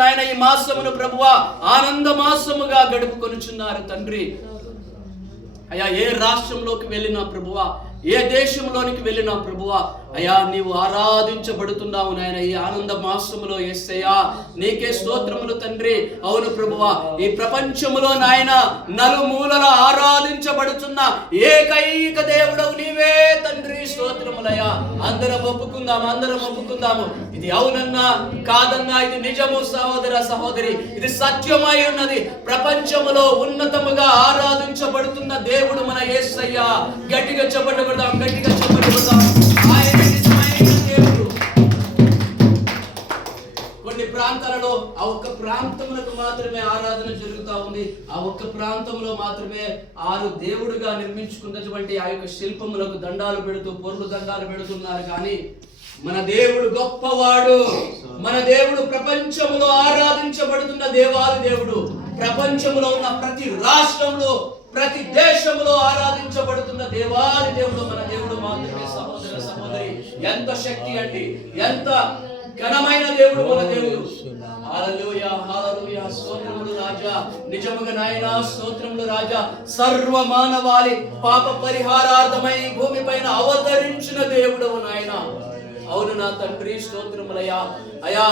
నాయన ఈ మాసమును ప్రభువా ఆనంద మాసముగా గడుపుకొనుచున్నారు తండ్రి. అయ్యా, ఏ రాష్ట్రంలోకి వెళ్ళినా ప్రభువా, ఏ దేశంలోనికి వెళ్ళినా ప్రభువా, అయ్యా నీవు ఆరాధించబడుతున్నావు నాయన. ఈ ఆనంద మాసములో యేసయ్యా నీకే స్తోత్రములు తండ్రి. అవును ప్రభువా, ఈ ప్రపంచములో నాయన నలుమూలల ఆరాధించబడుతున్న ఏకైక దేవుడవు నీవే తండ్రి. స్తోత్రములయ్యా. అందరం ఒప్పుకుందాము. ఇది అవునన్నా కాదన్నా ఇది నిజము సహోదర సహోదరి, ఇది సత్యమై ఉన్నది. ప్రపంచములో ఉన్నతముగా ఆరాధించబడుతున్న దేవుడు మన యేసయ్యా. గట్టిగా చెప్పబడదాం. ఆయన నిజమైన దేవుడు. కొన్ని ప్రాంతాలలో ఆ ఒక్క ప్రాంతములకు మాత్రమే ఆరాధన జరుగుతూ ఉంది. ఆ ఒక్క ప్రాంతంలో మాత్రమే 6 దేవుడుగా నిర్మించుకున్నటువంటి ఆ యొక్క శిల్పములకు దండాలు పెడుతూ పొర్లు దండాలు పెడుతున్నారు. కానీ మన దేవుడు గొప్పవాడు. మన దేవుడు ప్రపంచములో ఆరాధించబడుతున్న దేవాది దేవుడు. ప్రపంచంలో ఉన్న ప్రతి రాష్ట్రంలో, ప్రతి దేశంలో ఆరాధించబడుతున్న దేవాది దేవుడు మన దేవుడు మాత్రమే. సహోదర సహోదరి, ఎంత శక్తి అండి, ఎంత ఘనమైన దేవుడు మన దేవుడు. హల్లెలూయా, హల్లెలూయా. స్తోత్రములు రాజా, నిజముగా నాయనా స్తోత్రములు రాజా. సర్వ మానవాళి పాప పరిహారార్థమై భూమి పైన అవతరించిన దేవుడవు నాయన. అవును నా తండ్రి, స్తోత్రములయ్యా. అయా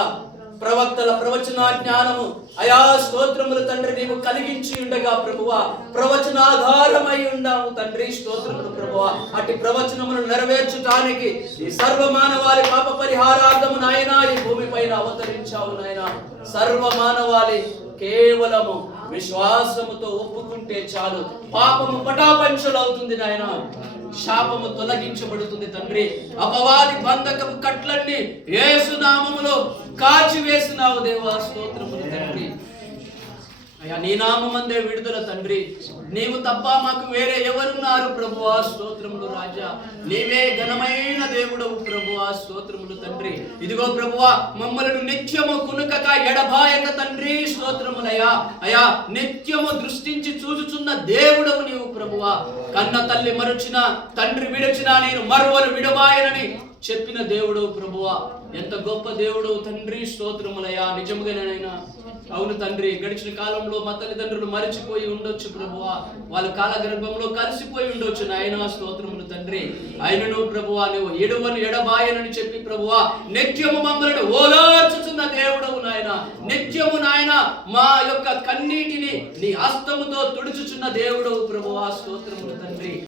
ప్రవక్తల ప్రవచన జ్ఞానము అయా స్తోత్రములు తండ్రి నీవు కలిగించి ఉండగా ప్రభువా, ప్రవచనాధారమై ఉన్నాము తండ్రి. స్తోత్రములు ప్రభువా. అట్టి ప్రవచనమును నెరవేర్చడానికి ఈ సర్వ మానవాళి పాప పరిహారార్థము నాయన ఈ భూమి పైన అవతరించావు నాయన. సర్వ మానవాళి కేవలము విశ్వాసముతో ఒప్పుకుంటే చాలు, పాపము పటాపంచలవుతుంది నాయన. శాపము తొలగించబడుతుంది తండ్రి. అపవాది బంధకపు కట్లన్నీ యేసు నామములో కాల్చివేసినావు దేవా. స్తోత్రములు తండ్రి. అయ్యా నీ నామమందే విడుదల తండ్రి. నీవు తప్ప మాకు వేరే ఎవరున్నారు ప్రభువా. స్తోత్రములు రాజా. నీవే ఘనమైన దేవుడవు ప్రభువా. స్తోత్రములు తండ్రి. ఇదిగో ప్రభువా, మమ్మలను నిత్యము కునుకక ఎడబాయక తండ్రి. స్తోత్రములయ్యా. అయా నిత్యము దృష్టించి చూచుచున్న దేవుడవు నీవు ప్రభువా. కన్న తల్లి మరచిన, తండ్రి విడచిన నేను మరువను విడబాయనని చెప్పిన దేవుడవు ప్రభువా. ఎంత గొప్ప దేవుడవు తండ్రి. స్తోత్రములయ్యా. నిజముగానైనా అవును తండ్రి, గడిచిన కాలంలో మా తల్లిదండ్రులు మరిచిపోయి ఉండొచ్చు ప్రభువా, వాళ్ళ కాలగర్భంలో కలిసిపోయి ఉండొచ్చు నాయన. స్తోత్రములు తండ్రి. అయినను ప్రభువా నువ్వు ఎడవను ఎడబాయనని చెప్పి ప్రభువా నిత్యము మమ్మల్ని ఓదార్చుచున్న దేవుడవు నాయన. నిత్యము నాయన మా యొక్క కన్నీటిని నీ హస్తముతో తుడుచుచున్న దేవుడవు ప్రభువా. స్తోత్రములు తండ్రి.